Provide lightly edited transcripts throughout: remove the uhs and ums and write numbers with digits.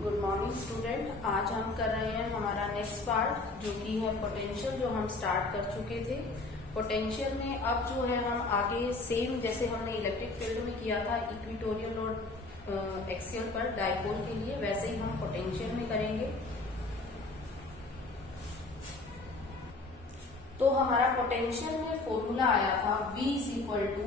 Good morning student. आज हम कर रहे हैं हमारा नेक्स्ट पार्ट जो कि है पोटेंशियल, जो हम स्टार्ट कर चुके थे। पोटेंशियल में अब जो है हम आगे सेम जैसे हमने इलेक्ट्रिक फील्ड में किया था इक्वेटोरियल और एक्सियल पर डायपोल के लिए, वैसे ही हम पोटेंशियल में करेंगे। तो हमारा पोटेंशियल में फॉर्मूला आया था V is equal to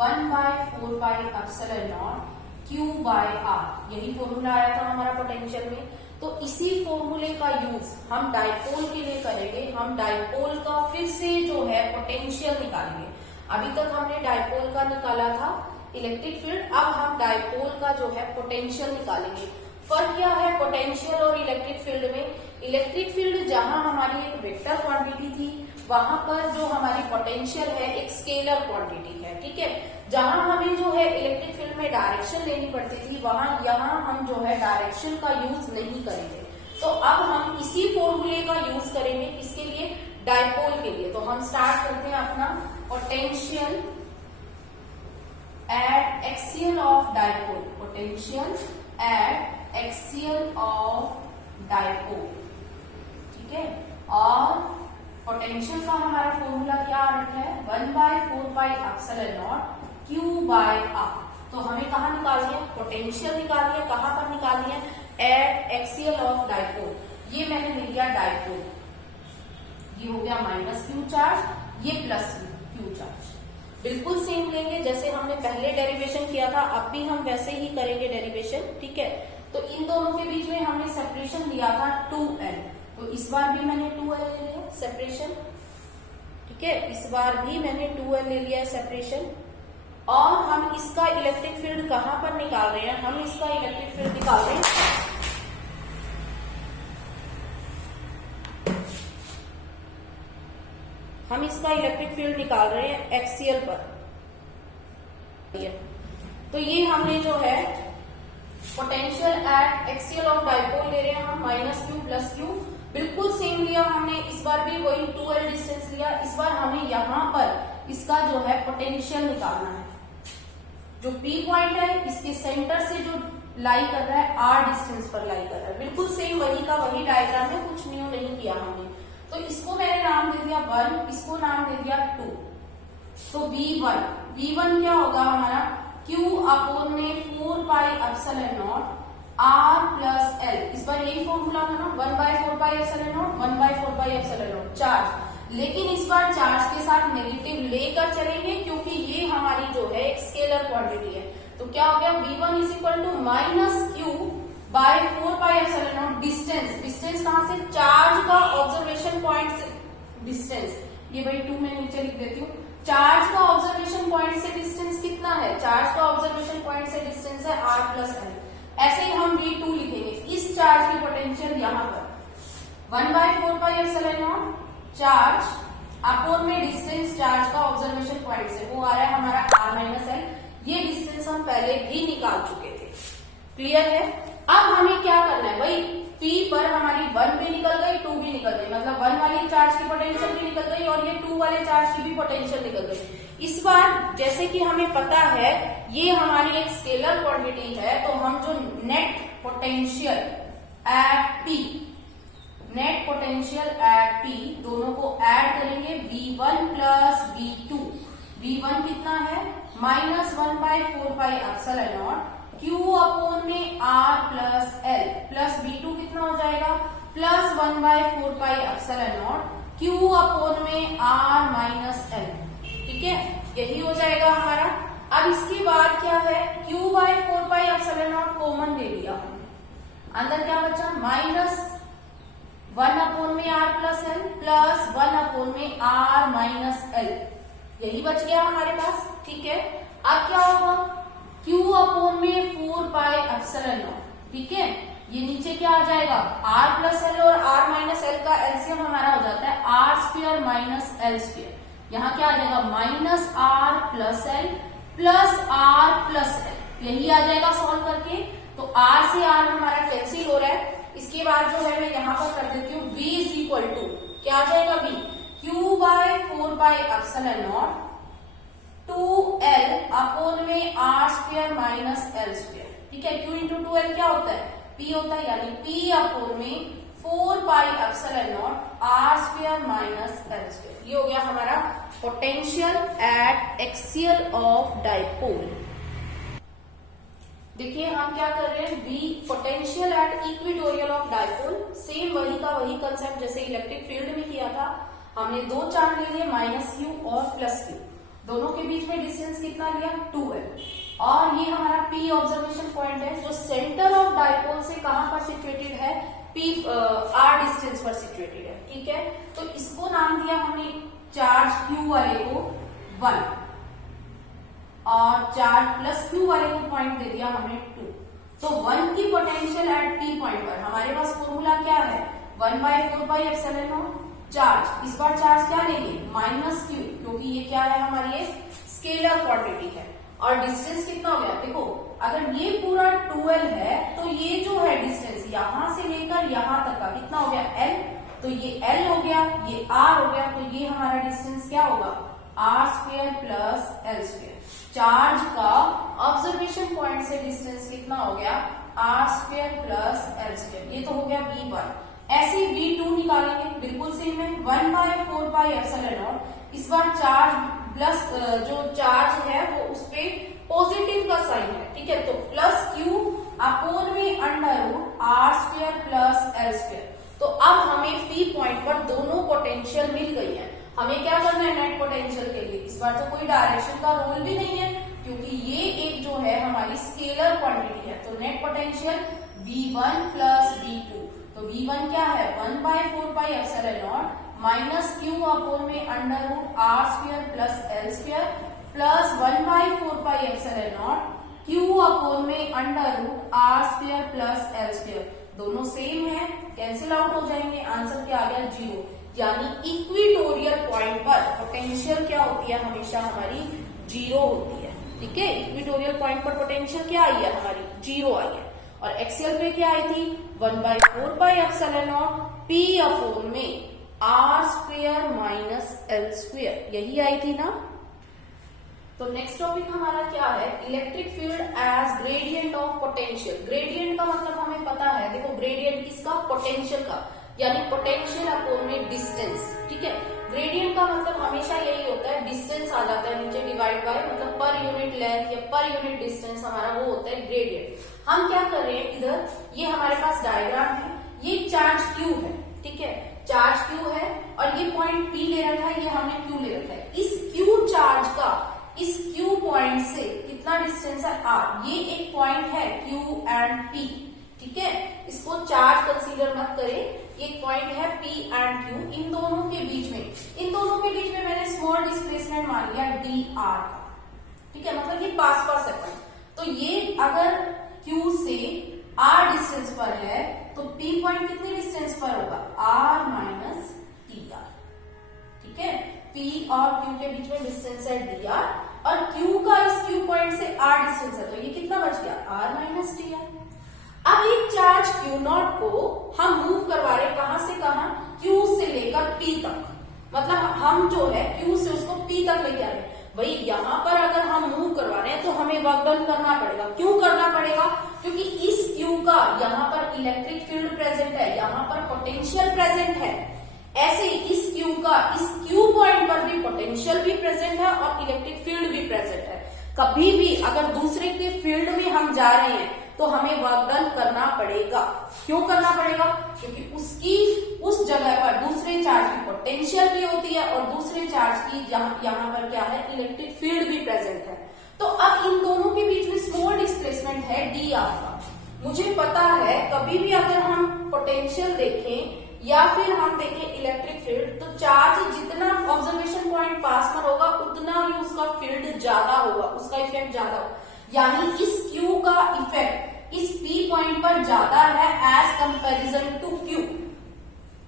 1/4πε0 Q/R। यही फॉर्मूला आया था हमारा पोटेंशियल में। तो इसी फॉर्मूले का यूज हम डायपोल के लिए करेंगे। हम डायपोल का फिर से जो है पोटेंशियल निकालेंगे। अभी तक हमने डायपोल का निकाला था इलेक्ट्रिक फील्ड, अब हम डायपोल का जो है पोटेंशियल निकालेंगे। फर्क क्या है पोटेंशियल और इलेक्ट्रिक फील्ड में? इलेक्ट्रिक फील्ड जहां हमारी एक वेक्टर क्वांटिटी थी, वहां पर जो हमारी पोटेंशियल है एक स्केलर क्वांटिटी है, ठीक है। जहां हमें जो है इलेक्ट्रिक फील्ड में डायरेक्शन लेनी पड़ती थी, यहाँ हम जो है डायरेक्शन का यूज नहीं करेंगे। तो अब हम इसी फॉर्मूले का यूज करेंगे इसके लिए, डायपोल के लिए। तो हम स्टार्ट करते हैं अपना potential at axial of dipole. Potential at axial of dipole, ठीक है। और पोटेंशियल का हमारा फॉर्मूला क्या रखा है? 1/4πε0 Q/R। तो हमें कहाँ निकालनी है? पोटेंशियल निकालनी है। कहाँ पर निकालनी है? Eight axial of dipole. ये मैंने ले लिया डायपोल, ये हो गया -Q चार्ज, ये +Q चार्ज। बिल्कुल सेम लेंगे जैसे हमने पहले डेरिवेशन किया था, अब भी हम वैसे ही करेंगे डेरिवेशन, ठीक है। तो इन दोनों के बीच में हमने सेपरेशन दिया था 2L, तो इस बार भी मैंने 2L ले लिया सेपरेशन, ठीक है। इस बार भी मैंने 2L ले लिया सेपरेशन। और हम इसका इलेक्ट्रिक फील्ड कहां पर निकाल रहे हैं? हम इसका इलेक्ट्रिक फील्ड निकाल रहे हैं एक्सियल पर। तो ये हमने जो है potential at axial of dipole ले रहे हैं हम -Q +Q। बिल्कुल सेम लिया हमने, इस बार भी वही 2L डिस्टेंस लिया। इस बार हमें यहाँ पर इसका जो है पोटेंशियल निकालना है। जो P पॉइंट है इसके सेंटर से जो लाई कर रहा है R डिस्टेंस पर लाई कर रहा है। बिल्कुल सेम वही का वही डायग्राम है, कुछ न्यू नहीं किया हमने। तो इसको मैंने नाम दे दिया 1, इसको नाम दे दिया 2। तो V1 क्या होगा हमारा? Q/4πε0 R + L। इस बार यही फॉर्मूला था ना, 1/4πε0 चार्ज। लेकिन इस बार चार्ज के साथ नेगेटिव लेकर चलेंगे क्योंकि ये हमारी जो है एक स्केलर क्वांटिटी है। तो क्या हो गया? V1 is equal to -Q/4πε0 distance कहां से? चार्ज का ऑब्जर्वेशन पॉइंट से डिस्टेंस, ये भाई 2 मैं नीचे लिख देती हूँ। चार्ज का ऑब्जर्वेशन पॉइंट से डिस्टेंस कितना है? चार्ज का ऑब्जर्वेशन पॉइंट से डिस्टेंस है R + L। ऐसे ही हम V2 लिखेंगे। इस चार्ज की पोटेंशियल यहाँ पर 1/4πε0 चार्ज अपोन में डिस्टेंस चार्ज का ऑब्जर्वेशन पॉइंट से, वो आ रहा है हमारा R - L। ये डिस्टेंस हम पहले भी निकाल चुके थे, क्लियर है। अब हमें क्या करना है? वही P पर हमारी 1 भी निकल गई, 2 भी निकल गई, मतलब 1 वाली चार्ज की पोटेंशियल भी निकल गई और ये 2 वाले चार्ज की भी पोटेंशियल निकल गई। इस बार जैसे कि हमें पता है ये हमारी एक स्केलर क्वांटिटी है, तो हम जो नेट पोटेंशियल एट P दोनों को ऐड करेंगे, V1 + V2। V1 कितना है? -1/4πε0 Q/R + L प्लस V2 कितना हो जाएगा? +1/4πε0 Q/R - L, ठीक है। यही हो जाएगा हमारा। अब इसके बाद क्या है? Q/4πε0 कॉमन ले लिया हमने, अंदर क्या बचा? -1/R + L plus 1/R - L, यही बच गया हमारे पास, ठीक है। अब क्या होगा? Q/4πε0, ठीक है। ये नीचे क्या आ जाएगा? R + L और R - L का एलसीएम हमारा हो जाता है R² - L²। यहाँ क्या आ जाएगा? -R + L plus R + L, यही आ जाएगा सॉल्व करके। तो R से R हमारा कैंसिल हो रहा है। इसके बाद जो है मैं यहाँ पर कर देती हूँ V इज इक्वल टू, क्या आ जाएगा? V Q/4πε0 2L अपोन में R² - L², ठीक है। Q × 2L क्या होता है? P होता है, यानी P अपोन में 4 pi epsilon not r square minus l square. ये हो गया हमारा potential at axial of dipole. देखिए हम क्या कर रहे हैं, B potential at equatorial of dipole. Same वही का वही कंसेप्ट जैसे इलेक्ट्रिक फील्ड में किया था। हमने दो चार्ज ले लिए, माइनस क्यू और प्लस क्यू। दोनों के बीच में डिस्टेंस कितना लिया, 2l। और ये हमारा P ऑब्जर्वेशन पॉइंट है जो सेंटर ऑफ डाइपोल से कहां पर सिचुएटेड है, P r डिस्टेंस पर सिचुएटेड है। ठीक है, तो इसको नाम दिया हमने चार्ज Q वाले को 1 और चार्ज प्लस Q वाले को पॉइंट दे दिया हमने 2। तो 1 की पोटेंशियल एट P पॉइंट पर हमारे पास फॉर्मूला क्या है, 1/4 पाई एप्सिलॉन नॉट चार्ज। इस बार चार्ज क्या लेंगे, माइनस Q, क्योंकि ये क्या है हमारी स्केलर क्वांटिटी है। और डिस्टेंस कितना हो गया, देखो अगर ये पूरा 2l है तो ये जो है डिस्टेंस यहां से लेकर यहां तक का कितना हो गया, l। तो ये l हो गया, ये r हो गया, तो ये हमारा डिस्टेंस क्या होगा, r square plus l square. Charge का ऑब्जर्वेशन पॉइंट से डिस्टेंस कितना हो गया, r square plus l square. ये तो हो गया v1। ऐसे v2 निकालेंगे, बिल्कुल सेम है, 1/4 पाई एप्सिलॉन नॉट। इस बार चार्ज प्लस जो चार्ज है वो उस पे पॉजिटिव का साइन है। ठीक है, तो प्लस Q अपोन में under root r square plus l square. तो अब हमें P पॉइंट पर दोनों पोटेंशियल मिल गई है। हमें क्या करना है नेट पोटेंशियल के लिए, इस बार तो कोई डायरेक्शन का रोल भी नहीं है क्योंकि ये एक जो है हमारी स्केलर क्वांटिटी है। तो net potential V1 plus V2। तो V1 क्या है, 1/4 pi epsilon not minus Q upon में under root r square plus l square plus 1/4 pi epsilon not Q upon में under root r square plus l square. दोनों same है, cancel out हो जाएंगे, answer क्या आ गया, 0। यानी इक्वेटोरियल पॉइंट पर पोटेंशियल क्या होती है, हमेशा हमारी 0 होती है। ठीक है, इक्वेटोरियल पॉइंट पर पोटेंशियल क्या आई है हमारी, 0 आई है। और एक्सियल पे क्या आई थी, 1/4 pi epsilon not P upon में r square minus l square, यही आई थी ना। तो नेक्स्ट टॉपिक हमारा क्या है, electric field as gradient of potential. Gradient का मतलब हमें पता है, देखो ग्रेडियंट किसका, पोटेंशियल का, यानी पोटेंशियल अपोन में डिस्टेंस। ठीक है, ग्रेडियंट का मतलब हमेशा यही होता है, डिस्टेंस आ जाता है नीचे डिवाइड बाय, मतलब पर यूनिट लेंथ या पर यूनिट डिस्टेंस हमारा वो होता है ग्रेडियंट। हम क्या कर रहे हैं, इधर ये हमारे पास डायग्राम है, ये चार्ज Q है। ठीक है, चार्ज Q है और ये पॉइंट P ले रखा है, ये हमने Q ले रखा है। इस Q चार्ज का इस Q पॉइंट से कितना डिस्टेंस है, R। ये एक पॉइंट है Q एंड P। ठीक है, इसको चार्ज कंसीडर मत करें, ये पॉइंट है P एंड Q। इन दोनों के बीच में मैंने स्मॉल डिस्प्लेसमेंट मान लिया dr का। ठीक है, मतलब ये पास पास है। तो ये अगर Q से R डिस्टेंस पर है तो P पॉइंट कितने डिस्टेंस पर होगा, R माइनस dr। ठीक है, P और Q के बीच में डिस्टेंस है dr और Q का इस Q पॉइंट से R डिस्टेंस है, तो ये कितना बच गया, R माइनस dr। अब एक चार्ज Q नॉट को हम मूव करवा रहे कहां से कहां, Q से लेकर P तक। मतलब हम जो है Q से उसको P तक लेके आ रहे हैं। भाई यहाँ पर अगर हम मूव करवा रहे हैं तो हमें वर्क डन करना पड़ेगा। क्यों करना पड़ेगा, क्योंकि इस Q का यहाँ पर इलेक्ट्रिक फील्ड प्रेजेंट है, यहाँ पर पोटेंशियल प्रेजेंट है। ऐसे ही इस Q का इस Q पॉइंट पर भी पोटेंशियल भी प्रेजेंट है और इलेक्ट्रिक फील्ड भी प्रेजेंट है। कभी भी अगर दूसरे के फील्ड में हम जा रहे हैं तो हमें वर्क डन करना पड़ेगा। क्यों करना पड़ेगा, क्योंकि उसकी उस जगह पर दूसरे चार्ज की पोटेंशियल भी होती है और दूसरे चार्ज की यहाँ पर क्या है, इलेक्ट्रिक फील्ड भी प्रेजेंट है। तो अब इन दोनों के बीच में स्मॉल डिस्प्लेसमेंट है dr का। मुझे पता है कभी भी अगर हम पोटेंशियल देखें या फिर हम देखें इलेक्ट्रिक फील्ड, तो चार्ज जितना ऑब्जर्वेशन पॉइंट पास पर होगा उतना ही उसका फील्ड ज्यादा होगा, उसका इफेक्ट ज्यादा होगा। यानी इस Q का इफेक्ट इस P पॉइंट पर ज्यादा है एज कंपैरिजन टू Q।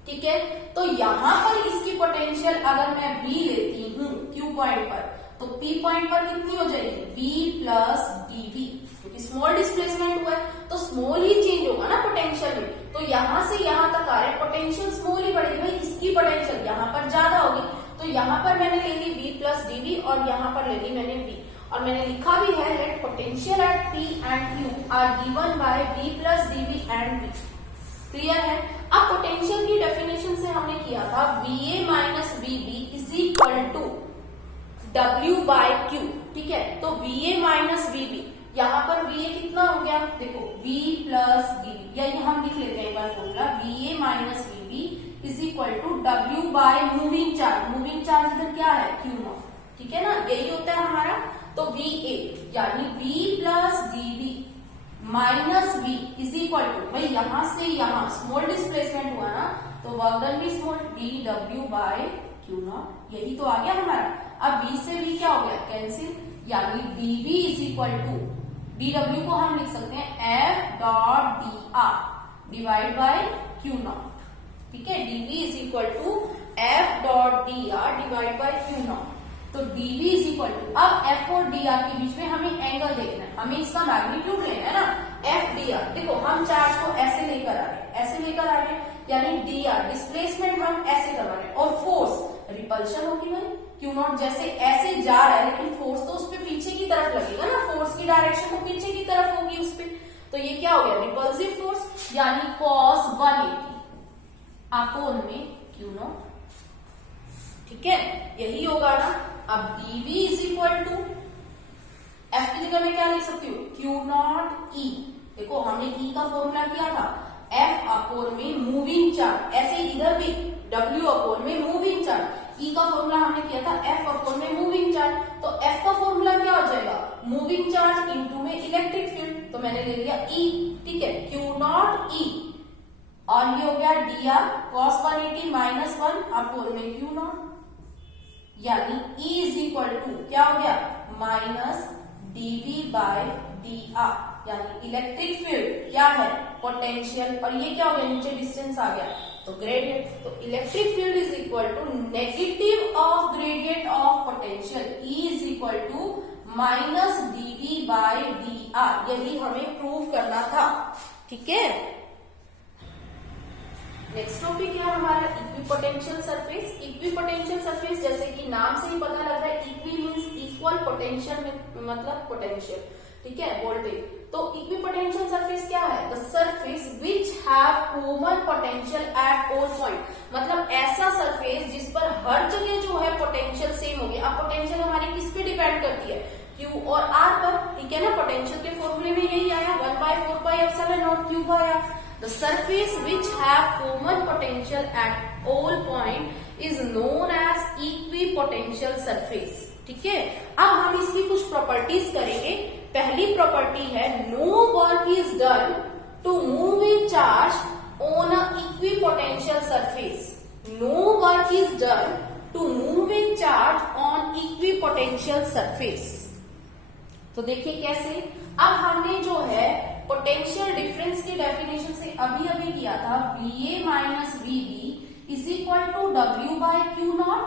ठीक है, तो यहाँ पर इसकी पोटेंशियल अगर मैं V लेती हूँ Q पॉइंट पर, तो P पॉइंट पर कितनी हो जाएगी, V प्लस dV, क्योंकि स्मॉल डिस्प्लेसमेंट हुआ है तो स्मॉल ही चेंज होगा ना पोटेंशियल में। तो यहाँ से यहाँ तक आ रहे हैं, पोटेंशियल स्मॉल ही बढ़ेगी, भाई इसकी पोटेंशियल यहाँ पर ज्यादा होगी, तो यहाँ पर मैंने ले ली V प्लस dV और यहाँ पर ले ली मैंने V। और मैंने लिखा भी है let potential at P and Q are given by V plus dV and V। Clear है? अब पोटेंशियल की डेफिनेशन से हमने किया था VA minus VB is equal to W by Q। ठीक है, तो VA माइनस VB, यहाँ पर VA कितना हो गया, देखो V प्लस dV, या ये हम लिख लेते हैं एक बार formula, VA minus VB is equal to W by moving charge. Moving charge इधर क्या है, Q0। ठीक है ना, यही होता है हमारा। तो VA यानी V plus dV minus V is equal to, भाई यहां से यहां स्मॉल डिस्प्लेसमेंट हुआ ना, तो वर्क डन भी स्मॉल, dW बाय Q0, यही तो आ गया हमारा। अब V से V क्या हो गया, कैंसिल, यानी dV is equal to, dW को हम लिख सकते हैं F dot dr divide by Q0। ठीक है, dV is equal to F dot dr divide by Q0। तो dV इज इक्वल टू, अब F और dr के बीच में हमें एंगल देखना है, हमें इसका मैग्नीट्यूड लेना है ना, F dr। देखो हम चार्ज को ऐसे लेकर आ रहे हैं, ऐसे लेकर आ रहे हैं, यानी dr डिस्प्लेसमेंट हम ऐसे करवा रहे हैं, और फोर्स रिपल्शन होगी भाई, Q0 जैसे ऐसे जा रहा है, लेकिन फोर्स तो उस पे पीछे की तरफ लगेगा ना, फोर्स की डायरेक्शन तो पीछे की तरफ होगी उस पे, तो ये क्या हो गया, रिपल्सिव फोर्स, यानी cos 180 अपोन में Q0। ठीक है, यही होगा ना। अब dV is equal to, F की जगह में क्या लिख सकती हूँ, Q0 E। देखो हमने E का फॉर्मूला किया था F अपोन में मूविंग चार्ज, ऐसे इधर भी W अपोन में मूविंग चार्ज। E का फॉर्मूला हमने किया था F अपोन में मूविंग चार्ज, तो F का फॉर्मूला क्या हो जाएगा, मूविंग चार्ज इनटू में इलेक्ट्रिक फील्ड, तो मैंने ले लिया E। ठीक है, Q0 E, और ये हो गया dr cos 180 माइनस 1 अपोन में Q0, यानी E इज इक्वल टू क्या हो गया, माइनस dV बाय dr, यानी इलेक्ट्रिक फील्ड क्या है, पोटेंशियल, और ये क्या हो गया, नीचे डिस्टेंस आ गया तो ग्रेडियंट। तो electric field is equal to negative of gradient of potential, E is equal to minus dV by dr, यही हमें प्रूव करना था। ठीक है, नेक्स्ट टॉपिक है हमारा इक्विपोटेंशियल सरफेस। इक्विपोटेंशियल सरफेस जैसे कि नाम से ही पता लग रहा है, इक्वी मींस इक्वल, पोटेंशियल मतलब पोटेंशियल। ठीक है, वोल्टेज। तो इक्विपोटेंशियल सरफेस क्या है, the surface which have common potential at all point, मतलब ऐसा सरफेस जिस पर हर जगह जो है पोटेंशियल सेम होगी। अब पोटेंशियल हमारी किस पे डिपेंड करती है, Q और R पर। ठीक है ना, पोटेंशियल के फॉर्मूले में यही आया 1/4πε0 Q by R। The surface which have common potential at all point is known as equipotential surface। ठीक है, अब हम इसकी कुछ प्रॉपर्टीज करेंगे। पहली प्रॉपर्टी है no work is done to move a charge on a equipotential surface। No work is done to move a charge on equipotential surface। तो देखिए कैसे, अब हमने जो है पोटेंशियल डिफरेंस की डेफिनेशन से अभी अभी किया था VA minus VB is equal to W by Q0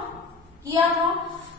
किया था।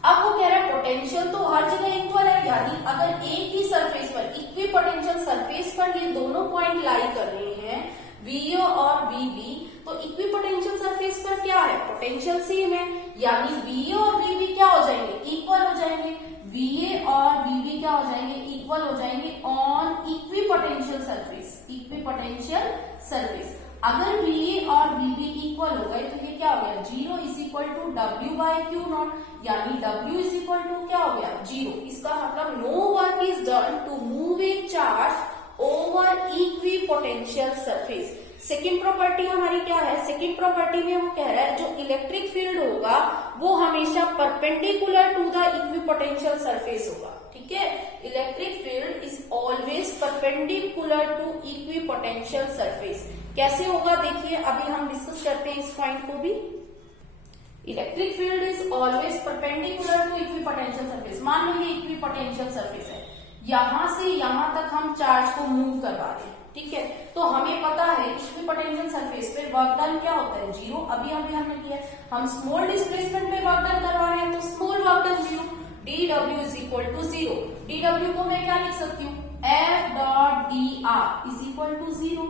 अब वो कह रहा है पोटेंशियल तो हर जगह इक्वल है, यानी अगर एक ही सरफेस पर, इक्वी पोटेंशियल सरफेस पर ये दोनों पॉइंट लाई कर रहे हैं VA और VB, तो इक्वी पोटेंशियल सरफेस पर क्या है, पोटेंशियल सेम है, यानी VA और VB क्या हो जाएंगे, इक्वल हो जाएंगे। VA और VB क्या हो जाएंगे, इक्वल हो जाएंगे on equipotential surface. Equipotential surface अगर VA और VB इक्वल हो गए तो ये क्या हो गया, 0 is equal to W by Q0, यानी W इज इक्वल टू क्या हो गया, 0। इसका मतलब no work is done to move a charge over equipotential surface. Second property हमारी क्या है, सेकेंड प्रॉपर्टी में वो कह रहा है जो इलेक्ट्रिक फील्ड होगा वो हमेशा perpendicular to the equipotential surface होगा। ठीक है, electric field is always perpendicular to equipotential surface. कैसे होगा देखिए, अभी हम डिस्कस करते हैं इस पॉइंट को भी। Electric field is always perpendicular to equipotential surface. मान लो ये इक्विपोटेंशियल सरफेस है, यहां से यहां तक हम चार्ज को मूव करवा रहे हैं। ठीक है, तो हमें पता है इक्विपोटेंशियल सरफेस पे वर्क डन क्या होता है, 0। अभी हमने किया, हम स्मॉल डिस्प्लेसमेंट पे वर्क डन करवा रहे हैं तो small work done 0, dW is equal to 0। dW को मैं क्या लिख सकती हूँ, F dot dr is equal to 0।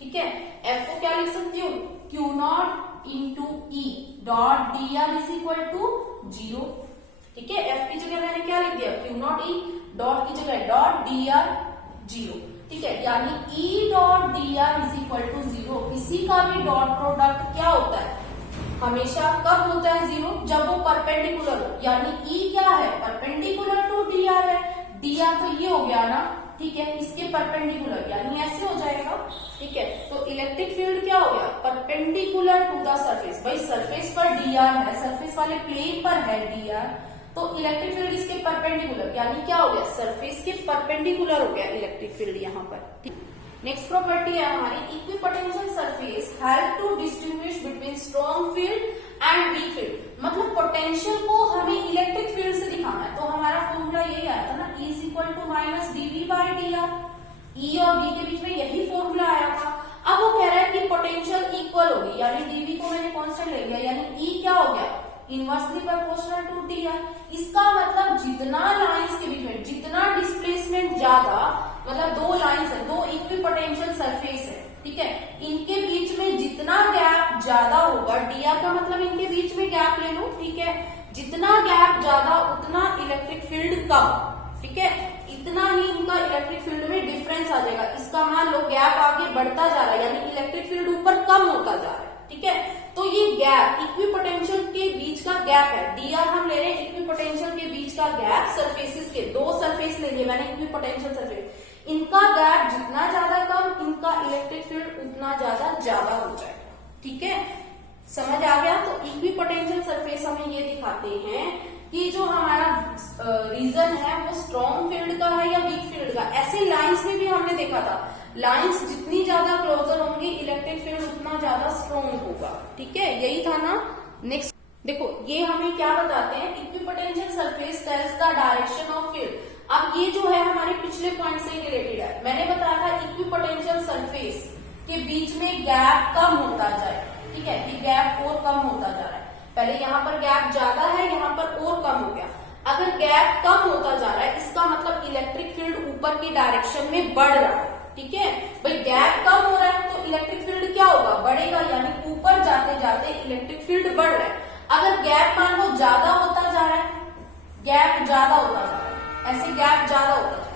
ठीक है, F को क्या लिख सकती हूँ, Q0 into E dot dr is equal to 0। ठीक है, एफ की जगह मैंने क्या लिख दिया, क्यू नॉट ई, डॉट की जगह डॉट डी आर 0, ठीक है, यानी E dot d r is equal to 0। किसी का भी डॉट प्रोडक्ट क्या होता है, हमेशा कब होता है 0, जब वो परपेंडिकुलर हो, यानी ई क्या है, परपेंडिकुलर टू डी आर है, डी आर तो ये हो गया ना, ठीक है, इसके परपेंडिकुलर, यानी ऐसे हो जाएगा, ठीक है। तो इलेक्ट्रिक फील्ड क्या हो गया, परपेंडिकुलर टू द सरफेस, भाई सरफेस पर डी आर है, सरफेस वाले प्लेन पर है डी आर, तो इलेक्ट्रिक फील्ड इसके परपेंडिकुलर, यानी क्या हो गया, सरफेस के परपेंडिकुलर हो गया इलेक्ट्रिक फील्ड यहाँ पर। नेक्स्ट प्रॉपर्टी है हमारी, equipotential surface help to distinguish between strong field and weak field, मतलब पोटेंशियल को हमें इलेक्ट्रिक फील्ड से दिखाना है, तो हमारा फॉर्मूला यही आया था ना, E is equal to minus DV by D R, E और वी के बीच में यही फॉर्मूला आया था। अब वो कह रहा है कि पोटेंशियल इक्वल होगी, यानी डीवी को मैंने कांस्टेंट ले लिया, यानी ई क्या हो गया, inversely proportional to d r. इसका मतलब जितना लाइंस के बीच में, जितना डिस्प्लेसमेंट ज्यादा, मतलब दो लाइंस है, दो इक्विपोटेंशियल सरफेस है, ठीक है, इनके बीच में जितना गैप ज्यादा होगा, डी आर का मतलब इनके बीच में गैप ले लो, ठीक है, जितना गैप ज्यादा उतना इलेक्ट्रिक फील्ड कम, ठीक है, इतना ही इनका इलेक्ट्रिक फील्ड में डिफरेंस आ जाएगा। इसका मान लो गैप आगे बढ़ता जा रहा है, यानी इलेक्ट्रिक फील्ड ऊपर कम होता जा रहा है, ठीक है, तो ये गैप इक्विपोटेंशियल के बीच का गैप है, डी आर हम ले रहे हैं इक्विपोटेंशियल के बीच का गैप, सरफेसेस के, दो सरफेस ले लिए मैंने इक्विपोटेंशियल सरफेस, इनका गैप जितना ज्यादा कम, इनका इलेक्ट्रिक फील्ड उतना ज्यादा हो जाएगा, ठीक है, समझ आ गया। तो इक्विपोटेंशियल सरफेस हमें ये दिखाते हैं कि जो हमारा रीजन है वो स्ट्रॉन्ग फील्ड का है या वीक फील्ड का। ऐसे लाइंस में भी हमने देखा था, लाइंस जितनी ज्यादा क्लोजर होंगी इलेक्ट्रिक फील्ड उतना ज्यादा स्ट्रॉन्ग होगा, ठीक है, यही था ना। नेक्स्ट देखो, ये हमें क्या बताते हैं, equipotential surface tells the direction of field. अब ये जो है हमारे पिछले पॉइंट से रिलेटेड है, मैंने बताया था इक्विपोटेंशियल सरफेस के बीच में गैप कम होता जाए, ठीक है, ये गैप और कम होता जा रहा है, पहले यहाँ पर गैप ज्यादा है, यहाँ पर और कम हो गया। अगर गैप कम होता जा रहा है, इसका मतलब इलेक्ट्रिक फील्ड ऊपर की डायरेक्शन में बढ़ रहा है, ठीक है, भाई गैप कम हो रहा है तो इलेक्ट्रिक फील्ड क्या होगा, बढ़ेगा, यानी ऊपर जाते जाते इलेक्ट्रिक फील्ड बढ़ रहा है। अगर गैप मान लो ज्यादा होता जा रहा है, गैप ज्यादा होता जा रहा है, ऐसे गैप ज्यादा होता जा रहा है,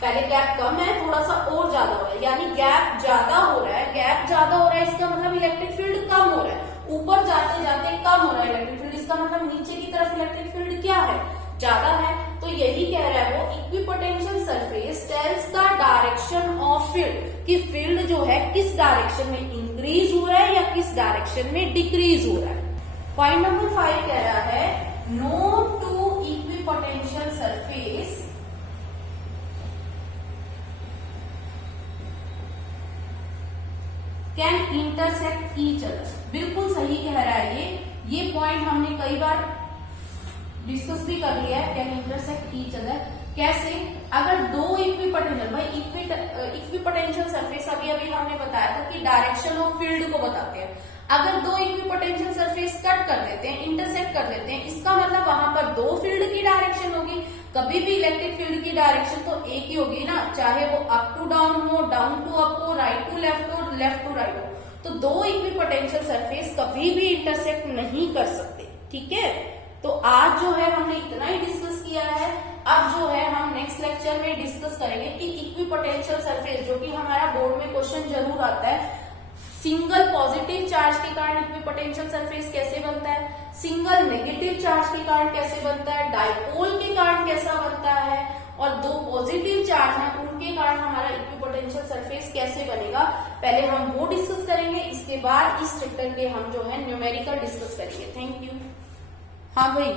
पहले गैप कम है, थोड़ा सा और ज्यादा हो रहा है, यानी गैप ज्यादा हो रहा है, गैप ज्यादा हो रहा है, इसका मतलब इलेक्ट्रिक फील्ड कम हो रहा है, ऊपर जाते जाते कम हो रहा है इलेक्ट्रिक फील्ड, इसका मतलब नीचे की तरफ इलेक्ट्रिक फील्ड क्या है, ज्यादा है। तो यही कह रहा है वो, equipotential surface tells the direction of field, कि फील्ड जो है किस डायरेक्शन में इंक्रीज हो रहा है या किस डायरेक्शन में डिक्रीज हो रहा है। पॉइंट नंबर 5 कह रहा है, no two equipotential surface can intersect each other. बिल्कुल सही कह रहा है ये पॉइंट हमने कई बार डिस्कस भी कर लिया है, कैन इंटरसेक्ट ईच अदर। कैसे, अगर दो इक्विपोटेंशियल, भाई इक्विपोटेंशियल सरफेस अभी हमने बताया था कि डायरेक्शन ऑफ फील्ड को बताते हैं। अगर दो इक्विपोटेंशियल सरफेस कट कर देते हैं, इंटरसेक्ट कर देते हैं, इसका मतलब वहां पर दो फील्ड की डायरेक्शन होगी। कभी भी इलेक्ट्रिक फील्ड की डायरेक्शन तो एक ही होगी ना, चाहे वो अप टू डाउन हो, डाउन टू अप हो, राइट टू लेफ्ट हो, लेफ्ट टू राइट हो। तो दो इक्विपोटेंशियल सरफेस कभी भी इंटरसेक्ट नहीं कर सकते, ठीक है। तो आज जो है हमने इतना ही डिस्कस किया है। अब जो है हम नेक्स्ट लेक्चर में डिस्कस करेंगे कि इक्विपोटेंशियल सरफेस, जो कि हमारा बोर्ड में क्वेश्चन जरूर आता है, सिंगल पॉजिटिव चार्ज के कारण इक्विपोटेंशियल सरफेस कैसे बनता है, सिंगल नेगेटिव चार्ज के कारण कैसे बनता है, डाइपोल के कारण कैसा बनता है, और दो पॉजिटिव चार्ज हैं उनके कारण हमारा इक्विपोटेंशियल सरफेस कैसे बनेगा, पहले हम वो डिस्कस करेंगे। इसके बाद इस चैप्टर के हम जो है न्यूमेरिकल डिस्कस करेंगे। Thank you. हाँ भाई।